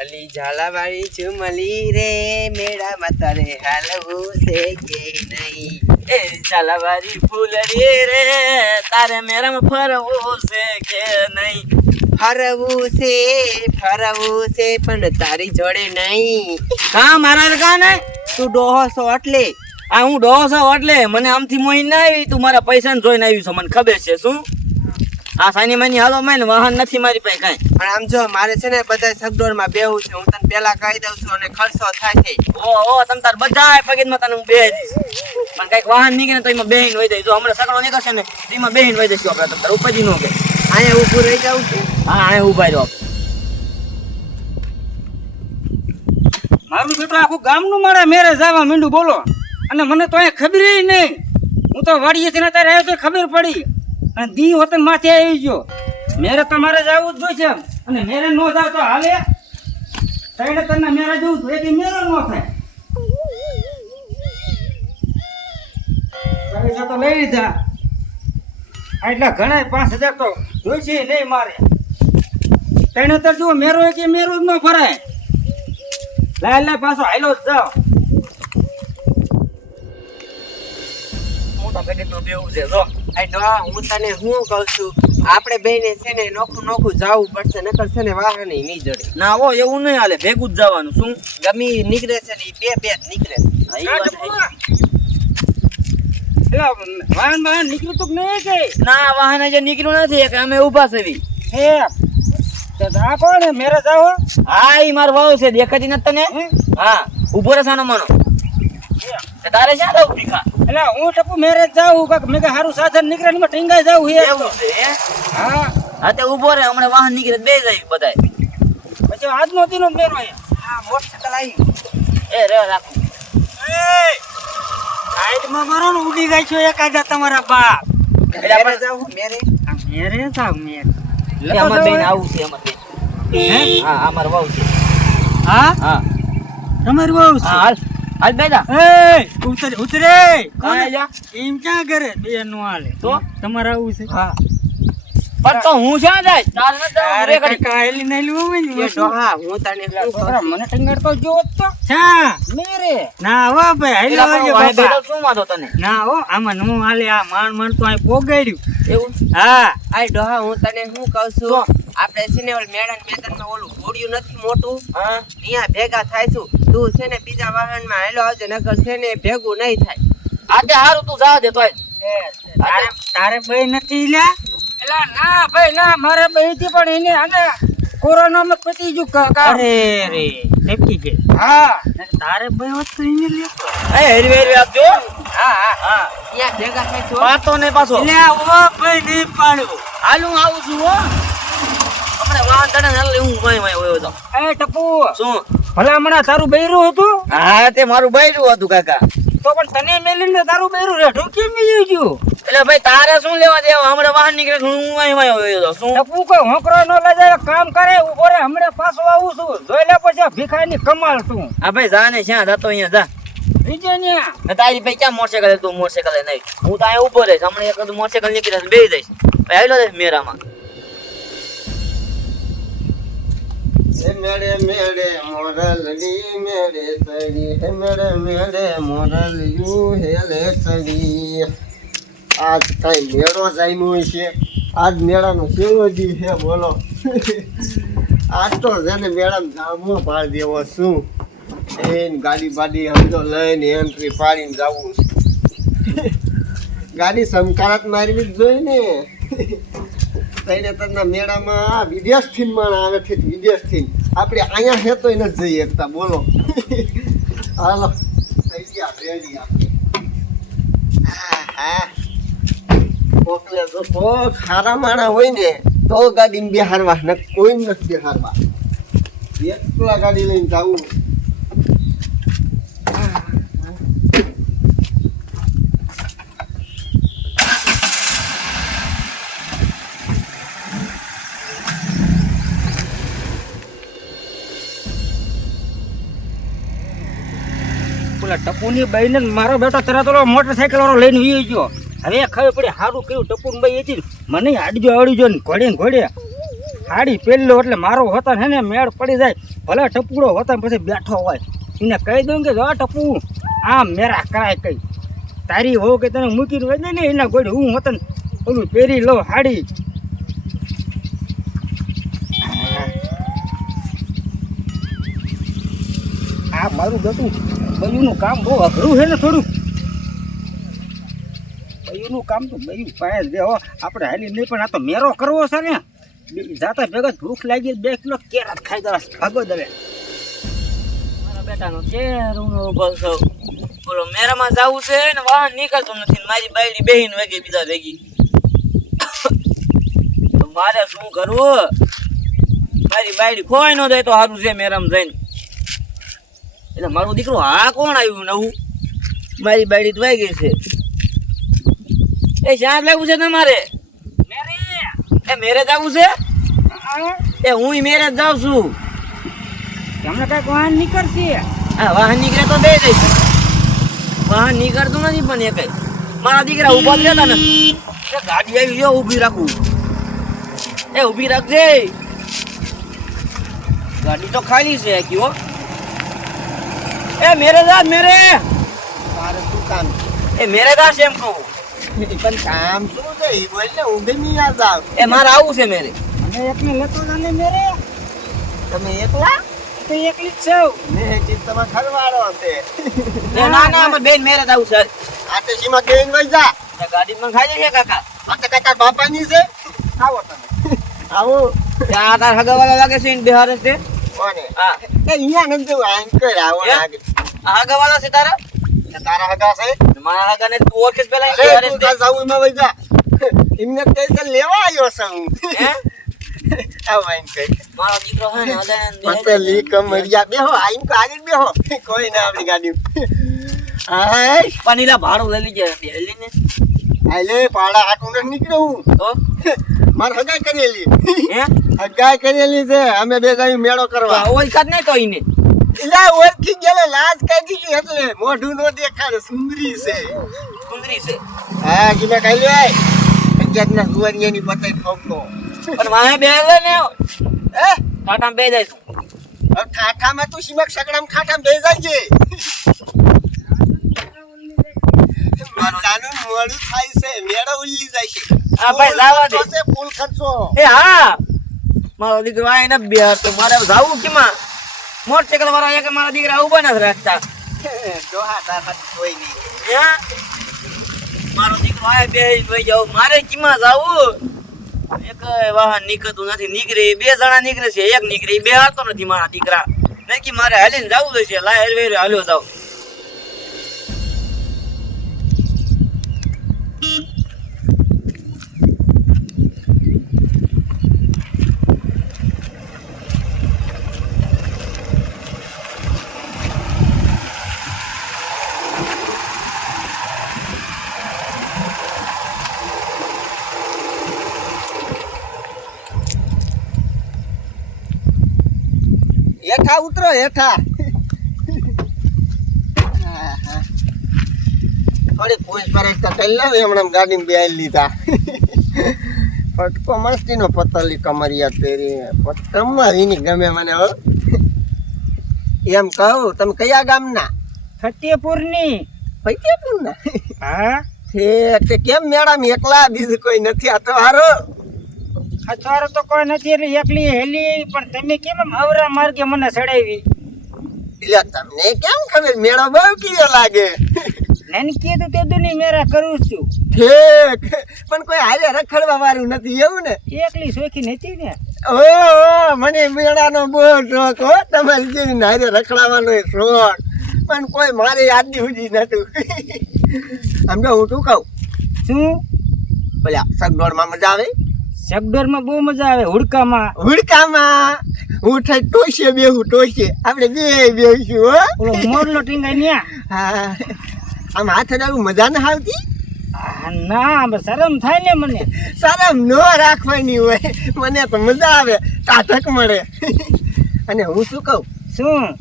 અલી ઝાલાવાળી ચુમલી રે, મેળામાં તારે હાલવું છે કે નહીં? એ ઝાલાવાળી ફૂલડી રે, તારે મેળામાં ફરવું છે કે નહીં? ફરવું છે ફરવું છે પણ તારી જોડે નહીં. હા, મારા કા ને તું ડોહો છો એટલે? આ હું ડોહો છો એટલે. મને આમથી મોહી ના આવી, તું મારા પૈસા જોઈને આવ્યું છે. મને ખબર છે, શું? આ સાની માની હાલો મેં વાહન નથી મારી પાસે કાંઈ. પણ આમ જો મારે છે ને બધા સગડોળમાં બેહવું છે. હું તને પેલા કહી દઉં છું અને ખર્ચો થાય છે. ઓ ઓ તમ તાર બધા પગીરમાં તને હું બે દઈશ. પણ કંઈક વાહન નીકળે તો એમાં બેહીન વહી જાય. જો હમણાં સગડો નીકળશે ને તો એમાં બેહીન વહી જઈશું આપણે. તમ તાર ઉપજી નો કે અહીંયા ઊભું રહી જાઉં છું. હા આ ઊભા રહો. મારું બેટું આખું ગામનું મારા મેરે જવા મીંડું બોલો. અને મને તો અહીંયા ખબર નહીં. હું તો વાડીએથી ને અત્યારે આવ્યો તો ખબર પડી. અને દી વતન માથે આવી ગયો. મેરે તમારે જવું જ જોઈશે. અને મેરે નો જાવ તો હાલે. તઈને તને મેરે જવું જોઈએ કે મેરે નો થાય. તો લઈ લીધા. એટલા ઘણા પાંચ હજાર તો જોઈશે નહીં મારે. તઈને તો જુઓ, મેરો કે મેરો જ ન ફરાય લાય લાય, પાછો હાલો જ જાઓ. હું પેટી નો બેવું છે. જો આ હું તને શું કહું છું? આપણે બેને છે ને નોખું નોખું જવું પડશે નકર છે ને વાહન નહીં જડે. ના હો એવું નહીં હાલે ભેગું જ જવાનું શું? ગમી નીકળે છે ને બે બે જ નીકળે. વાહન વાહન નીકળ્યું તું નહીં કે? ના વાહન જે નીકળ્યું નથી કે અમે ઊભા છે વી. હે? આ કોણ? મેરે જાઓ હા ઈ મારો વાવ છે દેખાતી નથી તને? હા? ઊભો રહેશે સાનો મનો. તારે ક્યાં જવું ભીખા? એટલે હું ટપુ મેરે જાઉં કાક મેં કે હારું સાધન નીકળે ને ટીંગાઈ જાઉં હે. એવું છે હે? હા. તે ઊભો રહે હમણાં વાહન નીકળે બે જાય બધાય. પછી આજનો દીનો મેરો હે. હા મોટરસાઇકલ આવી. એ રે રાખું. સાઈડમાં મારો ને ઉડી જાય છે એકાદા તમારા બાપ. એટલે આપણે જાઉં મેરે આ મેરે જાવ મેરે એ અમાર બેન આવું છે અમાર બેન. હે? હા અમાર વાવ છે. હા? હા. તમારી વાવ હા હાલ. હાલ બેદા એ ઉતરે. ઉતરે કાંઈ જા એમ ક્યાં કરે? બે નો હાલે તો? તમારે આવું છે? હા. પણ તો હું ક્યાં જાય તાર? ન અરે રે ઘડી. કાકા એલી નાલી હોય ને એ ડોહા હું તને શું છોકરા મને ટંગાડતો જો તો. છા. મેરે. ના હો ભાઈ હેલો હાલો ભાઈ બેઠો શું વાંધો તને. ના હો આમાં નું હાલે આ માણ માણ તો આ પોગાડ્યું. એવું? હા. આ ડોહા હું તને શું કહું છું? આપણે સિનેવલ મેડન મેદાનમાં ઓલું ઘોડિયું નથી મોટું. હા. અહીંયા ભેગા થાય છું. તું છે ને બીજા વાહનમાં હેલો આવજે નકર છે ને ભેગું નહીં થાય. આજે હારું તું જા દે તોય. તારે તારે ભાઈ નથી લ્યા એલા ના ભાઈ ના મારે ભાઈ થી પણ એને આને કોરોના માં પતી ગયું કા- કા- અરે રે ઠપકી ગઈ. હા. તારે ભાઈ હોત તો એને લ્યો. એ હેરવે હેરવે આપજો. હા હા હા. અહીંયા ભેગા થાય છો? વાતો ને પાછો. લ્યા ઓ ભાઈ નહીં પાડું હાલું આવું છું હો. હમણાં વાહન તને હાલ હું વાય વાય તો. એ ટપુ શું? ભલા હમણાં તારું બૈરું હતું હા તે મારું બૈરું હતું કાકા. તો પણ તને મેલીને તારું બૈરું રેઠું કેમ મિલી ગયું? એટલે ભાઈ તારે શું લેવા દેવા? હમણાં વાહન નીકળે હું વાય વાય તો. શું? ટપુ કોઈ હોકરો ન લઈ જાય કામ કરે ઊભો રે હમણાં પાછો આવું છું. જોઈ લે પછી આ ભિખારીની કમાલ તું. આ ભાઈ જા ને શ્યાં જતો અહીંયા જા. તારી ભાઈ ક્યાં મોટરસાઇકલ તું મોટરસાયકલ નહીં. હું તો અહીંયા ઊભો રહીશ હમણાં એક મોટરસાઇકલ નીકળે બે જઈશ. ભાઈ આવેલો છે મેરામાં. મેળે મેળે મોરલડી મેળે તડી હે મેળે મેળે મોરલિયું હેલે તડી આજ કઈ મેળો જામ્યો છે. આજ મેળાનો કેવો દી છે બોલો. આજ તો જેને મેળામાં જામો પાડી દેવો શું એને ગાડી બાડી સમજો લઈને એન્ટ્રી પાડીને જવું ગાડી સમકારાત મારવી જ જોઈએ ને. તઈને તરના મેળામાં વિદેશથી માણ આવે છે વિદેશથી આપણે અહીંયા છે તો એને જઈ શકતા બોલો. હાલો થઈ ગયા રેડી આપણે. કોકને તો કોક ખારા માણા હોય ને, તો ગાડીમાં બિહારવા ને કોઈ નથી હારવા એકલા ગાડી લઈને જવું. પેલા ટપુની બહેને મારો બેટો તરત ઓલો મોટરસાઇકલ વાળો લઈને વી ગયો. હવે ખબર પડી સારું કયું ટપુ ભાઈ એથી મને હાડજો આવડી જો ને ઘોડે ઘોડે. હાડી પહેરલો એટલે મારો હોતા હે ને મેળ પડી જાય. ભલે ટપુડો હોતા પછી બેઠો હોય. એને કહી દઉં કે જો ટપુ, આમ મેરા કરાય કઈ. તારી હો કે તને મૂકી વજે ને એના ગોળી હું હોતા ઓલું પહેરી લો હાડી. આ મારું ગતું બયુનું કામ બહુ અઘરું છે ને થોડું. બયુનું કામ તો બયું દે હો, આપણે હાલી નહીં, પણ આ તો મેરો કરવો છે ને. જાતા ભેગા ભૂખ લાગી બે કિલો કેરા ખાઈ દવા ભાગો દરે મારા બેટાનો કેરું ઊભો બોલો, મેરામાં જવું છે ને, વાહન નીકળતું નથી મારી બાયડી બેહીને વેગી બીજા ભેગી. મારે શું કરવું? મારી બાયડી ખોવાઈ ન જાય તો સારું છે મેરામ જઈને. એટલે મારો દીકરો હા કોણ આવ્યું નવું? મારી બાયડી તો ગઈ છે. એ શ્યાં લાગવું છે તમારે? એ મેરેજ આવું છે? એ હું મેરેજ જાઉં છું. તમને કંઈક વાહન નીકળશે? હા વાહન નીકળે તો બે જઈશ વાહન નીકળતું નથી પણ એ કઈ. મારા દીકરા ઊભા જ રહેતા નથી. એ ગાડી આવી જો ઊભી રાખું. એ ઊભી રાખજે. ગાડી તો ખાલી છે હો એ મેરે જા મેરે. તારે શું કામ? એ મેરે છે એમ કહું. પણ કામ શું છે? એ બોલ ને ઊંઘે નહીં યાદ આવ એ મારે આવું છે મેરે. અને એકને લેતો જાને મેરે. તમે એકલા? તો એકલી જ છું. મેં ચીજ તમે ખરવાડો છે. ના ના અમારે બેન મેરે જ આવું છે. આ તો સીમા કહીને વઈ જા. ગાડીમાં ખાઈ જશે કાકા. આ તો કાકા બાપાની છે. આવો તમે. આવો. ત્યાં તાર હગાવાલા લાગે છે ને બિહાર છે કોને? હા. એ અહીંયા નથી આવું આંકર આવો લાગે. આ હગાવાલા છે તારા? તારા હગા છે? મારા હગાને તું ઓળખીશ પેલા અરે તું તાર એમાં વઈ જા. એમને કઈ લેવા આવ્યો છું હું. આવો આઈન કઈ મારો દીકરો હે ને હગાને પતલી કમરિયા બેહો આઈન કો આગળ બેહો. કોઈ ના આપણી ગાડી હા પનીલા ભાડું લઈ લીજે બે લઈને આલે પાડા હાટું નથી નીકળ્યું તો? માર હગાઈ કરેલી. હે? હગાઈ કરેલી છે અમે બે જઈ મેળો કરવા. ઓળખાત નહીં તો ઈને. એલા ઓળખી ગયેલો લાજ કાઢી ગઈ એટલે મોઢું નો દેખાડે સુંદરી છે. સુંદરી છે. હા કિમે કઈ લે. પંચાયત ના જુવાનિયાની બતાઈ ઠોકતો. પણ વાહે બે લે ને હે? ટાટા બે જાય ઠાઠામાં તું સીમક સકડામ ઠાઠામાં બે જાય છે. બધાનું મોડું થાય છે મેળો ઉલ્લી જાય છે. હા ભાઈ, લાવા દે. ફૂલ ખર્ચો. એ હા. મારો દીકરો આઈને બે તો મારે જાવું કેમાં મોટરસાઇકલ વાળા એક મારા દીકરા ઊભા નથી રાખતા. જોહા તાર કોઈ નહીં. મારો દીકરો આ બે વઈ જાવ મારે કીમાં જાવું? એક વાહન નીકળતું નથી. નીકળે બે જણા નીકળે છે એક નીકળે બે હાતો નથી મારા દીકરા. નહીં કે મારે હાલીને જવું છે. લાય હાલ્યો જાવ હેઠા ઉતરો હેઠા. થોડી પૂછ પરછ તો કરી લઉં હમણાં ગાડીમાં લીધા. ફટકો મસ્તી નો પતલી કમરિયા તેરી કમરીની ગમે મને હો. એમ કહું તમે કયા ગામના? ફતેપુરની. ફૈત્યાપુરના હા તે કેમ મેળામાં એકલા બીજું કોઈ નથી? આ તો હારો. અથવારો તો કોઈ નથી એટલે એકલી હેલી પણ તમે કેમ અવરા માર્ગે મને ચડાવી એટલે તમને કેમ ખબર? મેળો બહુ કીયો લાગે. નાની કીધું તે દુની મેરા કરું છું. ઠીક. પણ કોઈ હારે રખડવા વાળું નથી એવું ને? એકલી શોખી નથી ને? ઓ મને મેળાનો બહુ શોખ હો. તમારી જેવી નારે રખડાવાનો શોખ. પણ કોઈ મારે યાદ સુધી નતું. સમજો હું શું કહું? શું? બોલ્યા સગડોળમાં મજા આવે? શબડોરમાં બહુ મજા આવે હુડકામાં. હુડકામાં? હું થઈ ટોશે બેહું ટોશે આપણે બે બેહીશું હો. ઓલો મોરલો ટીંગા ન્યા. હા. આમ હાથ અડાડું મજા ના આવતી? ના શરમ થાય ને મને. શરમ ન રાખવાની હોય. મને તો મજા આવે તાટક મળે. અને હું શું કહું? શું?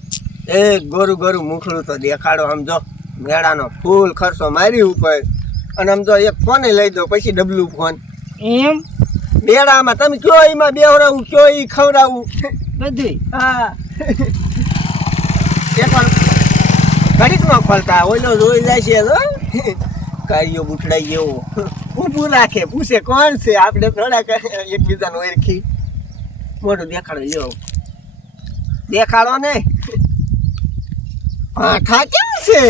એ ગોરું ગોરું મુખડું તો દેખાડો આમ જો મેળાનો ફૂલ ખર્ચો મારી ઉપર. અને આમ જો એક ફોને લઈ દો પછી ડબલું ફોન. એમ? ભેડામાં તમે કયો એમાં બેવડાવું કયો એ ખવડાવું? બધું હા. એ પણ ઘડીક નો ખોલતા ઓલો જોઈ જાય છે તો કાર્યો બુટડાઈ ગયો ઊભું રાખે પૂછે કોણ છે? આપણે થોડાક એકબીજાને ઓળખી. મોઢું દેખાડો લ્યો. દેખાડો ને. પાઠા કેમ છે?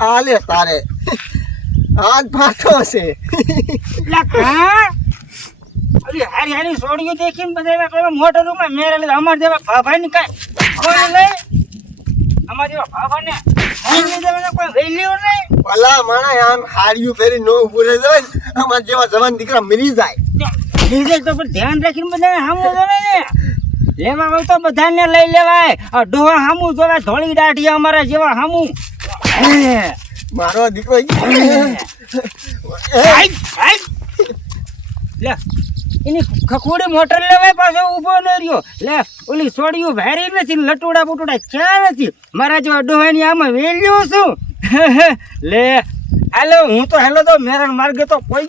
આલે તારે. આજ ભાતો છે અલી હારી હારી સોડિયું દેખીને બધા એવા કોઈ મોટર રૂમમાં મેરે લીધા અમાર જેવા ભાભાની કાંઈ કોઈ લઈ અમાર જેવા ભાભાને ને કોઈ વેલ્યુ નહીં. ભલા માણા આમ હાડિયું ફેરી નો ઉભું જાય ને, અમાર જેવા જવાન દીકરા મરી જાય. તો પણ ધ્યાન રાખીને બધા જોવે ને. લેવા હોય તો બધાને લઈ લેવાય. ડોહા હામું જોવે ધોળી દાઢી અમારા જેવા હામું. મારો દીકરો. લે, એની ખખોડી મોટર લેવાય પાછો ઊભો ન રહ્યો. લે, ઓલી સોડિયું ભારી નથી લટુડા બટુડા ક્યાં નથી? મારા જેવા ડોહાની આમાં વેલ્યો શું? લે, હાલો, હું તો હેલો તો મેરણ માર્ગે તો કોઈ